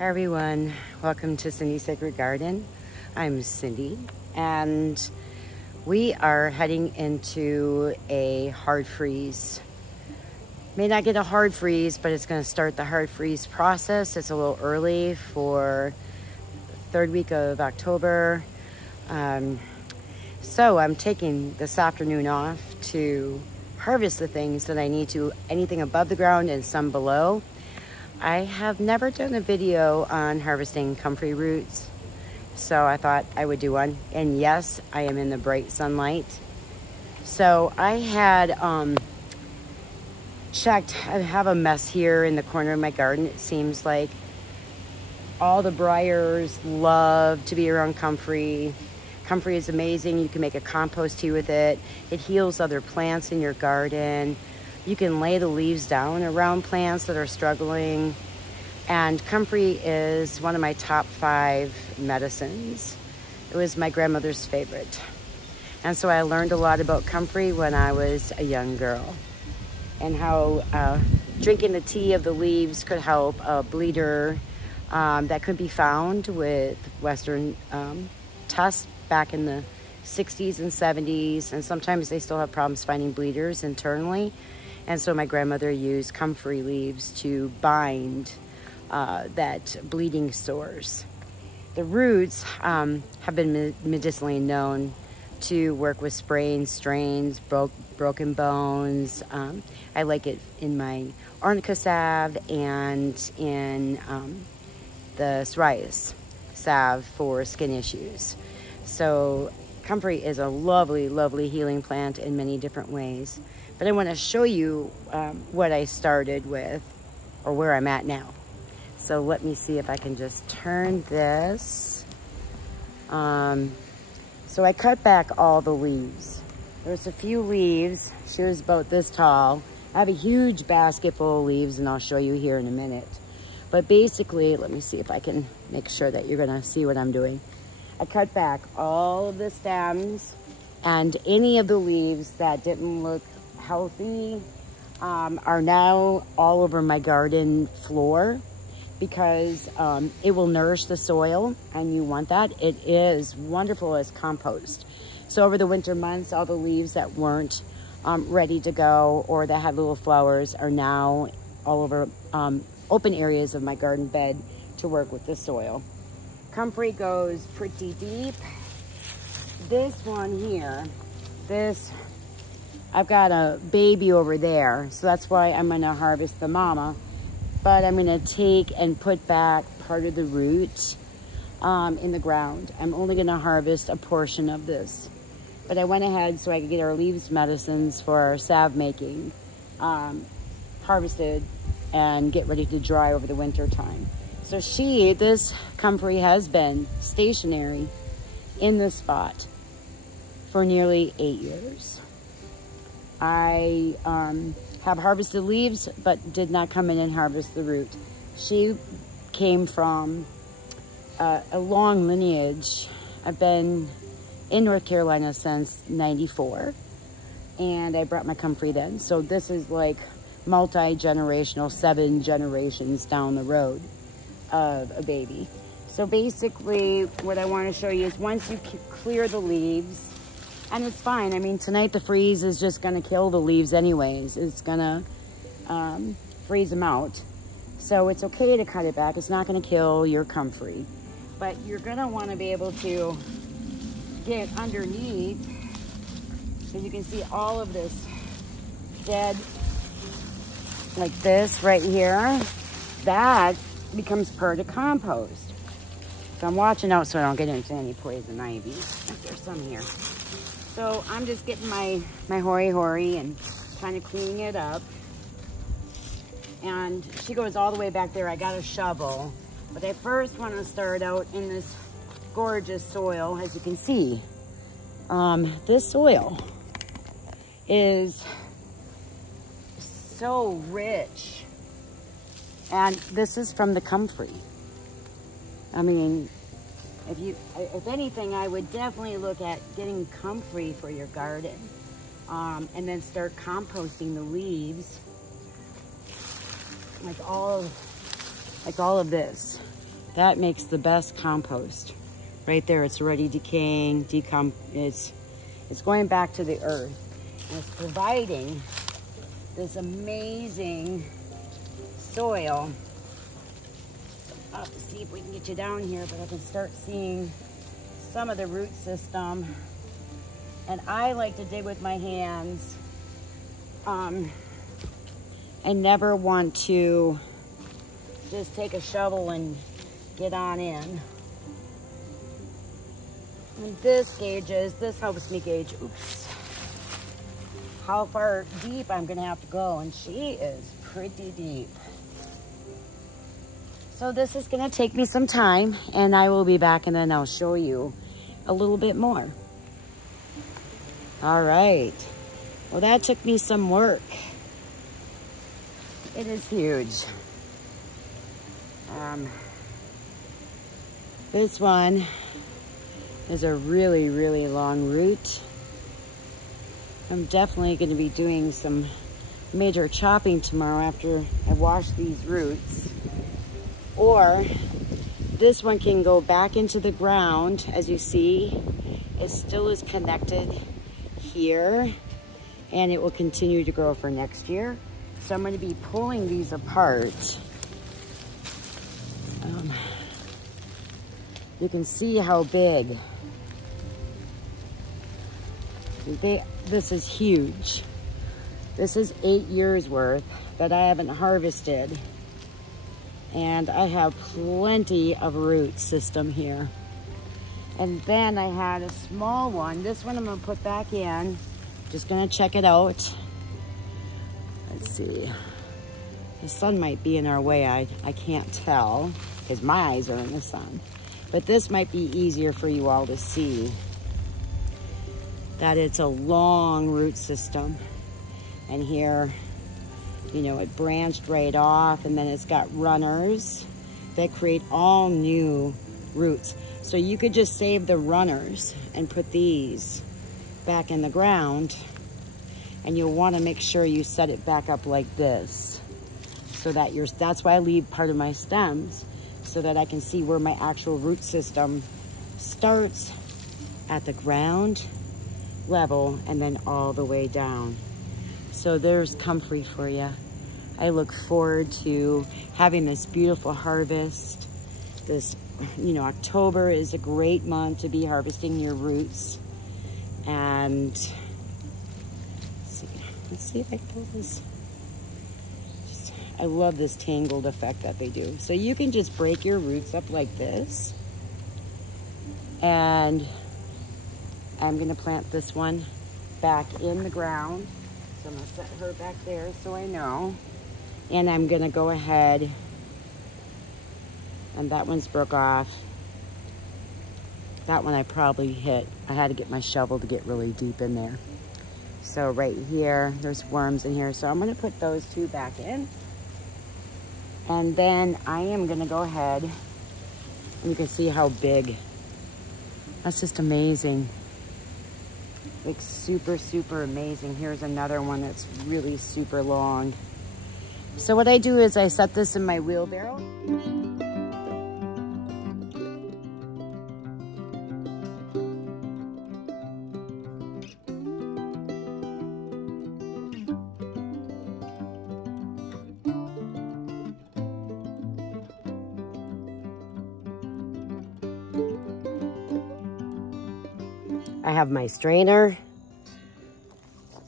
Hi everyone, welcome to Cindy's Sacred Garden. I'm Cindy and we are heading into a hard freeze. May not get a hard freeze, but it's going to start the hard freeze process. It's a little early for the third week of October. So I'm taking this afternoon off to harvest the things that I need to, anything above the ground and some below. I have never done a video on harvesting comfrey roots, so I thought I would do one. And yes, I am in the bright sunlight. So I had checked, I have a mess here in the corner of my garden. It seems like all the briars love to be around comfrey. Comfrey is amazing. You can make a compost tea with it. It heals other plants in your garden. You can lay the leaves down around plants that are struggling. And comfrey is one of my top 5 medicines. It was my grandmother's favorite. And so I learned a lot about comfrey when I was a young girl, and how drinking the tea of the leaves could help a bleeder that could be found with Western tests back in the 60s and 70s, and sometimes they still have problems finding bleeders internally. And so my grandmother used comfrey leaves to bind that bleeding sores. The roots have been medicinally known to work with sprains, strains, broken bones. I like it in my arnica salve and in the psoriasis salve for skin issues. So comfrey is a lovely, lovely healing plant in many different ways. But I want to show you what I started with, or where I'm at now. So let me see if I can just turn this. So I cut back all the leaves. There's a few leaves. She was about this tall. I have a huge basket full of leaves, and I'll show you here in a minute. But basically, let me see if I can make sure that you're gonna see what I'm doing. I cut back all of the stems and any of the leaves that didn't look healthy are now all over my garden floor, because it will nourish the soil, and you want that. It is wonderful as compost. So over the winter months, all the leaves that weren't ready to go or that had little flowers are now all over open areas of my garden bed to work with the soil. Comfrey goes pretty deep. This one here, I've got a baby over there, so that's why I'm gonna harvest the mama. But I'm gonna take and put back part of the root in the ground. I'm only gonna harvest a portion of this. But I went ahead so I could get our leaves medicines for our salve making harvested and get ready to dry over the winter time. So this comfrey has been stationary in this spot for nearly 8 years. I have harvested leaves, but did not come in and harvest the root. She came from a long lineage. I've been in North Carolina since '94, and I brought my comfrey then. So this is like multi-generational, 7 generations down the road of a baby. So basically what I want to show you is once you clear the leaves, and it's fine. I mean, tonight the freeze is just going to kill the leaves anyways. It's going to freeze them out. So it's okay to cut it back. It's not going to kill your comfrey. But you're going to want to be able to get underneath, so you can see all of this dead, like this right here. That becomes part of compost. So I'm watching out so I don't get into any poison ivy. There's some here. So I'm just getting my hori and kind of cleaning it up. And she goes all the way back there. I got a shovel. But I first want to start out in this gorgeous soil. As you can see, this soil is so rich. And this is from the comfrey. I mean, if anything, I would definitely look at getting comfrey for your garden, and then start composting the leaves, like all of this. That makes the best compost. Right there, it's already decaying, it's going back to the earth. And it's providing this amazing soil. I'll have to see if we can get you down here, but I can start seeing some of the root system. And I like to dig with my hands. I never want to just take a shovel and get on in. And this helps me gauge, oops, how far deep I'm gonna have to go. And she is pretty deep. So this is gonna take me some time, and I will be back and then I'll show you a little bit more. All right, well that took me some work. It is huge. This one is a really, really long root. I'm definitely gonna be doing some major chopping tomorrow after I wash these roots. Or this one can go back into the ground. As you see, it still is connected here, and it will continue to grow for next year. So I'm going to be pulling these apart. You can see how big. This is huge. This is 8 years worth that I haven't harvested. And I have plenty of root system here. And then I had a small one. This one I'm gonna put back in. Just gonna check it out. Let's see. The sun might be in our way. I can't tell because my eyes are in the sun. But this might be easier for you all to see. That it's a long root system. And here, you know, it branched right off, and then it's got runners that create all new roots. So you could just save the runners and put these back in the ground, and you'll want to make sure you set it back up like this, so that that's why I leave part of my stems, so that I can see where my actual root system starts at the ground level and then all the way down. So there's comfrey for you. I look forward to having this beautiful harvest. This, you know, October is a great month to be harvesting your roots. And let's see if I can pull this. I love this tangled effect that they do. So you can just break your roots up like this. And I'm gonna plant this one back in the ground. So I'm gonna set her back there so I know. And I'm gonna go ahead, and that one's broke off. That one I probably hit. I had to get my shovel to get really deep in there. So right here, there's worms in here. So I'm gonna put those two back in. And then I am gonna go ahead, and you can see how big. That's just amazing. Like super, super amazing. Here's another one that's really super long. So what I do is I set this in my wheelbarrow. I have my strainer,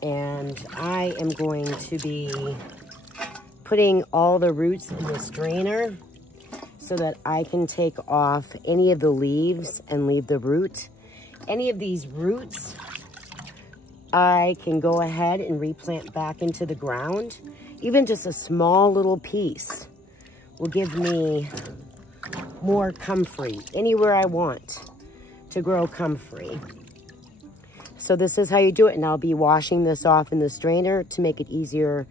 and I am going to be putting all the roots in the strainer so that I can take off any of the leaves and leave the root. Any of these roots, I can go ahead and replant back into the ground. Even just a small little piece will give me more comfrey anywhere I want to grow comfrey. So this is how you do it, and I'll be washing this off in the strainer to make it easier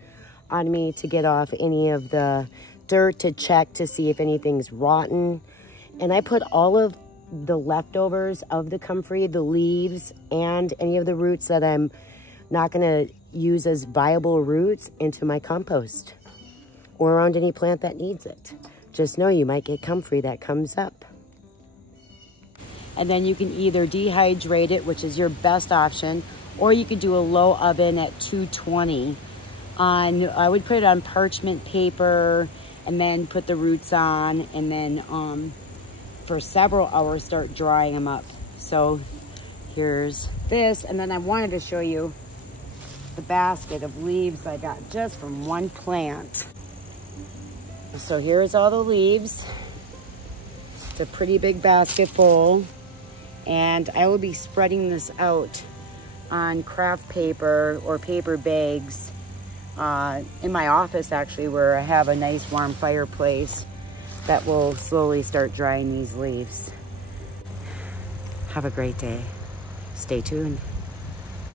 on me to get off any of the dirt, to check to see if anything's rotten. And I put all of the leftovers of the comfrey, the leaves, and any of the roots that I'm not gonna use as viable roots into my compost or around any plant that needs it. just know you might get comfrey that comes up. And then you can either dehydrate it, which is your best option, or you could do a low oven at 220. I would put it on parchment paper and then put the roots on, and then for several hours start drying them up. So here's this, and then I wanted to show you the basket of leaves I got just from one plant. So here's all the leaves. It's a pretty big basket full, and I will be spreading this out on craft paper or paper bags in my office, actually, where I have a nice warm fireplace that will slowly start drying these leaves. Have a great day. Stay tuned.